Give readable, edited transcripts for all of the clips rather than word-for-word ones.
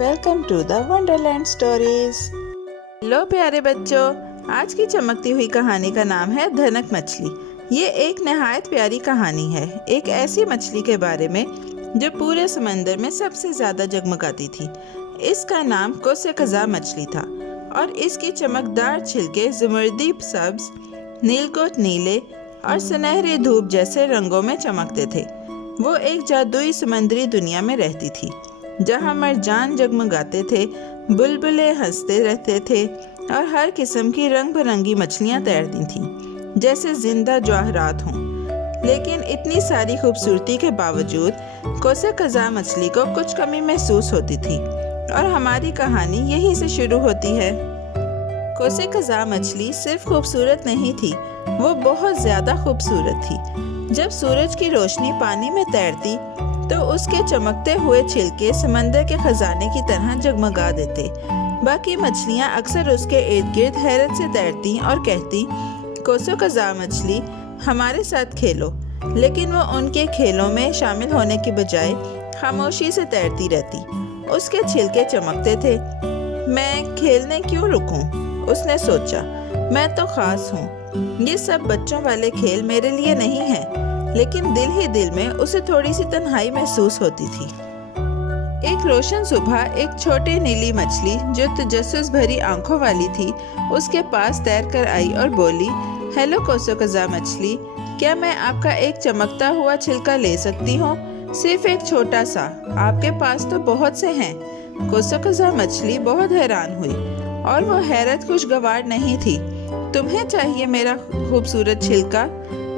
Welcome to the wonderland stories. लो प्यारे बच्चों, आज की चमकती हुई कहानी का नाम है धनक मछली। ये एक नहायत प्यारी कहानी है, एक ऐसी मछली के बारे में जो पूरे समंदर में सबसे ज़्यादा जगमगाती थी। इसका नाम कोसेकज़ा मछली था और इसकी चमकदार छिलके ज़ुमर्दी सब्ज, नीलकोट नीले और सुनहरी धूप जैसे रंगों में चमकते थे। वो एक जादुई समंदरी दुनिया में रहती थी जहाँ मरजान जगमगाते थे, बुलबुले हंसते रहते थे और हर किस्म की रंग बिरंगी मछलियाँ तैरती थीं जैसे जिंदा जवाहरात हों। लेकिन इतनी सारी खूबसूरती के बावजूद कोसेकज़ा मछली को कुछ कमी महसूस होती थी और हमारी कहानी यहीं से शुरू होती है। कोसेकज़ा मछली सिर्फ खूबसूरत नहीं थी, वो बहुत ज़्यादा खूबसूरत थी। जब सूरज की रोशनी पानी में तैरती तो उसके चमकते हुए छिलके समंदर के खजाने की तरह जगमगा देते। बाकी मछलियाँ अक्सर उसके इर्द गिर्द हैरत से तैरती और कहती, कोसेकज़ा मछली हमारे साथ खेलो। लेकिन वो उनके खेलों में शामिल होने की बजाय खामोशी से तैरती रहती। उसके छिलके चमकते थे। मैं खेलने क्यों रुकूं? उसने सोचा, मैं तो खास हूँ। ये सब बच्चों वाले खेल मेरे लिए नहीं हैं। लेकिन दिल ही दिल में उसे थोड़ी सी तन्हाई महसूस होती थी। एक रोशन सुबह एक छोटी नीली मछली जो तजस्सुस भरी आंखों वाली थी उसके पास तैर कर आई और बोली, हेलो कोसेकज़ा मछली, क्या मैं आपका एक चमकता हुआ छिलका ले सकती हूँ? सिर्फ एक छोटा सा, आपके पास तो बहुत से हैं। कोसेकज़ा मछली बहुत हैरान हुई और वो हैरत खुशगवार नहीं थी। तुम्हें चाहिए मेरा खूबसूरत छिलका?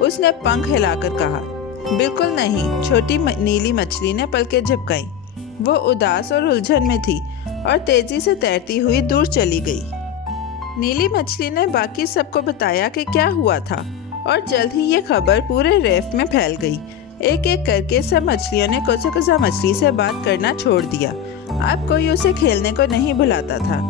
उसने पंख हिलाकर कहा। बिल्कुल नहीं, छोटी नीली मछली ने पलकें झपकाई। वो उदास और उलझन में थी और तेजी से तैरती हुई दूर चली गई। नीली मछली ने बाकी सबको बताया कि क्या हुआ था और जल्द ही ये खबर पूरे रेफ में फैल गई। एक एक करके सब मछलियों ने कोसेकज़ा मछली से बात करना छोड़ दिया। अब कोई उसे खेलने को नहीं बुलाता था।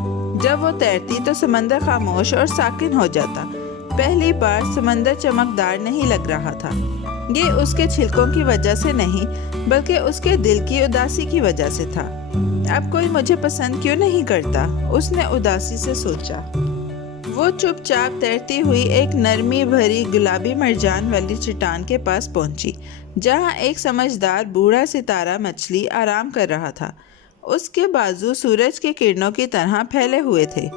जब वो तैरती तो समंदर खामोश और साकिन हो जाता। पहली बार समंदर चमकदार नहीं लग रहा था। ये उसके छिलकों की वजह से नहीं, बल्कि उसके दिल की उदासी की वजह से था। अब कोई मुझे पसंद क्यों नहीं करता? उसने उदासी से सोचा। वो चुपचाप तैरती हुई एक नरमी भरी गुलाबी मरजान वाली चट्टान के पास पहुंची, जहां एक समझदार बूढ़ा सितारा मछली आराम कर रहा था। उसके बाजू सूरज के किरणों की तरह फैले हुए थे।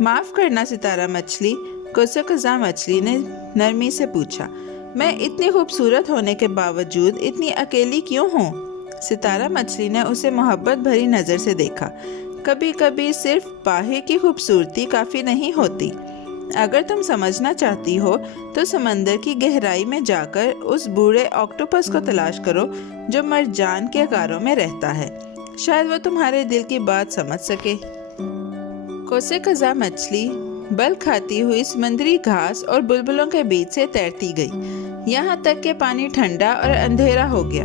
माफ करना सितारा मछली, कोसेकज़ा मछली ने नरमी से पूछा, मैं इतनी खूबसूरत होने के बावजूद इतनी अकेली क्यों हूँ? सितारा मछली ने उसे मोहब्बत भरी नज़र से देखा। कभी कभी सिर्फ बाहर की खूबसूरती काफ़ी नहीं होती। अगर तुम समझना चाहती हो तो समंदर की गहराई में जाकर उस बूढ़े ऑक्टोपस को तलाश करो जो मरजान के गारों में रहता है। शायद वो तुम्हारे दिल की बात समझ सके। कोसेकज़ा मछली बल खाती हुई समंदरी घास और बुलबुलों के बीच से तैरती गई, यहाँ तक कि पानी ठंडा और अंधेरा हो गया।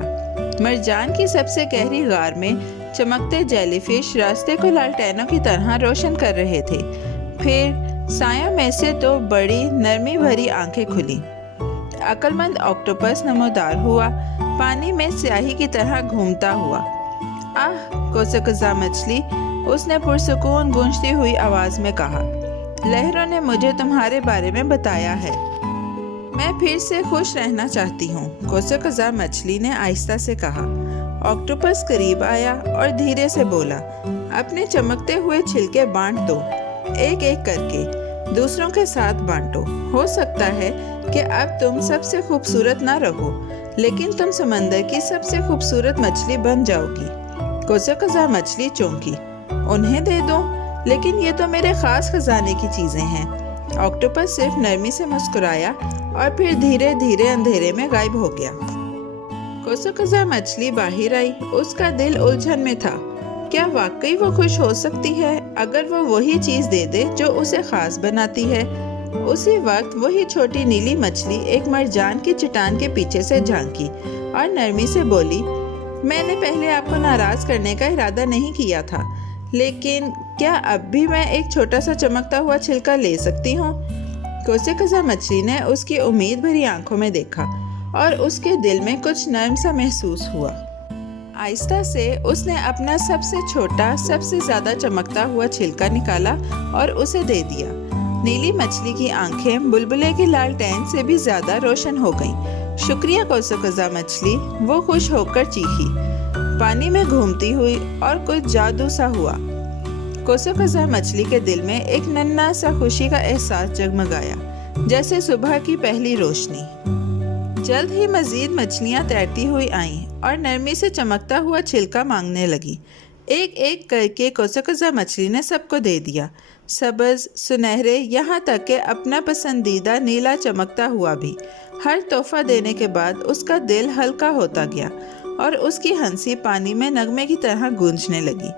मरजान की सबसे गहरी गार में चमकते जेलीफिश रास्ते को लालटेनों की तरह रोशन कर रहे थे। फिर सायों में से दो बड़ी नरमी भरी आंखें खुली। अक्लमंद ऑक्टोपस नमोदार हुआ, पानी में स्याही की तरह घूमता हुआ। आह कोसेकज़ा मछली, उसने पुरसुकून गूंजती हुई आवाज में कहा, लहरों ने मुझे तुम्हारे बारे में बताया है। मैं फिर से खुश रहना चाहती हूँ, कोसेकज़ा मछली ने आहिस्ता से कहा। ऑक्टोपस करीब आया और धीरे से बोला, अपने चमकते हुए छिलके बांट दो, एक एक करके दूसरों के साथ बांटो। हो सकता है कि अब तुम सबसे खूबसूरत ना रहो, लेकिन तुम समंदर की सबसे खूबसूरत मछली बन जाओगी। कोसेकज़ा मछली चौंकी। उन्हें दे दो? लेकिन ये तो मेरे खास खजाने की चीजें हैं। ऑक्टोपस सिर्फ नरमी से मुस्कुराया और फिर धीरे धीरे अंधेरे में गायब हो गया। कोसेकज़ा मछली बाहर आई। उसका दिल उलझन में था। क्या वाकई वो खुश हो सकती है अगर वो वही चीज दे दे जो उसे खास बनाती है? उसी वक्त वही छोटी नीली मछली एक मरजान की चट्टान के पीछे से झांकी और नरमी से बोली, मैंने पहले आपको नाराज करने का इरादा नहीं किया था, लेकिन क्या अब भी मैं एक छोटा सा चमकता हुआ छिलका ले सकती हूँ? कोसेकज़ा मछली ने उसकी उम्मीद भरी आंखों में देखा और उसके दिल में कुछ नर्म सा महसूस हुआ। आहिस्ता से उसने अपना सबसे छोटा, सबसे ज्यादा चमकता हुआ छिलका निकाला और उसे दे दिया। नीली मछली की आंखें बुलबुले की लालटेन से भी ज्यादा रोशन हो गईं। शुक्रिया कोसोकोज़ा मछली, वो खुश होकर चीखी। पानी में घूमती हुई और कुछ जादू सा हुआ। कोसोकोज़ा मछली के दिल में एक नन्हा सा खुशी का एहसास जगमगाया, जैसे सुबह की पहली रोशनी। जल्द ही मजीद मछलियाँ तैरती हुई आईं और नरमी से चमकता हुआ छिलका मांगने लगी। एक एक करके कोसोकोज़ा मछली ने सबको दे दिया, सब्ज़, सुनहरे, यहाँ तक कि अपना पसंदीदा नीला चमकता हुआ भी। हर तोहफा देने के बाद उसका दिल हल्का होता गया और उसकी हंसी पानी में नगमे की तरह गूंजने लगी।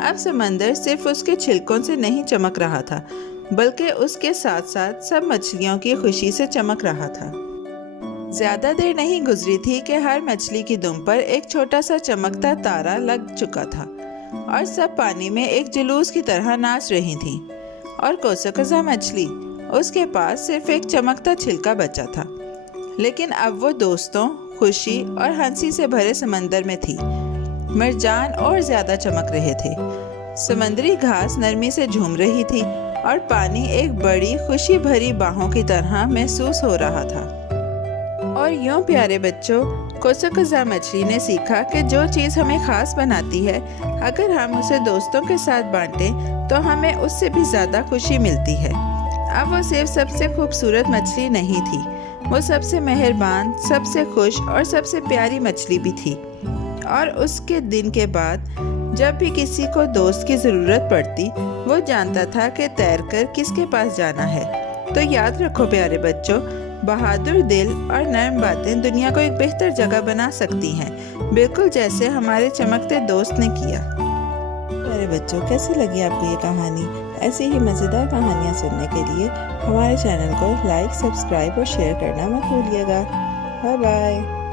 अब समंदर सिर्फ उसके छिलकों से नहीं चमक रहा था, बल्कि उसके साथ साथ सब मछलियों की खुशी से चमक रहा था। ज्यादा देर नहीं गुजरी थी कि हर मछली की दुम पर एक छोटा सा चमकता तारा लग चुका था और सब पानी में एक जुलूस की तरह नाच रही थीं। और कोसोकोज़ा मछली, उसके पास सिर्फ एक चमकता छिलका बचा था, लेकिन अब वो दोस्तों, खुशी और हंसी से भरे समंदर में थी। मरजान और ज्यादा चमक रहे थे, समंदरी घास नरमी से झूम रही थी और पानी एक बड़ी खुशी भरी बाहों की तरह महसूस हो रहा था। और यूं प्यारे बच्चों, कोसोकोज़ा मछली ने सीखा कि जो चीज़ हमें ख़ास बनाती है, अगर हम उसे दोस्तों के साथ बांटें तो हमें उससे भी ज़्यादा खुशी मिलती है। अब वो सिर्फ सबसे खूबसूरत मछली नहीं थी, वो सबसे मेहरबान, सबसे खुश और सबसे प्यारी मछली भी थी। और उसके दिन के बाद जब भी किसी को दोस्त की ज़रूरत पड़ती, वो जानता था कि तैरकर किसके पास जाना है। तो याद रखो प्यारे बच्चों, बहादुर दिल और नर्म बातें दुनिया को एक बेहतर जगह बना सकती हैं, बिल्कुल जैसे हमारे चमकते दोस्त ने किया। प्यारे बच्चों, कैसी लगी आपको ये कहानी? ऐसी ही मज़ेदार कहानियाँ सुनने के लिए हमारे चैनल को लाइक, सब्सक्राइब और शेयर करना मत भूलिएगा। Bye bye.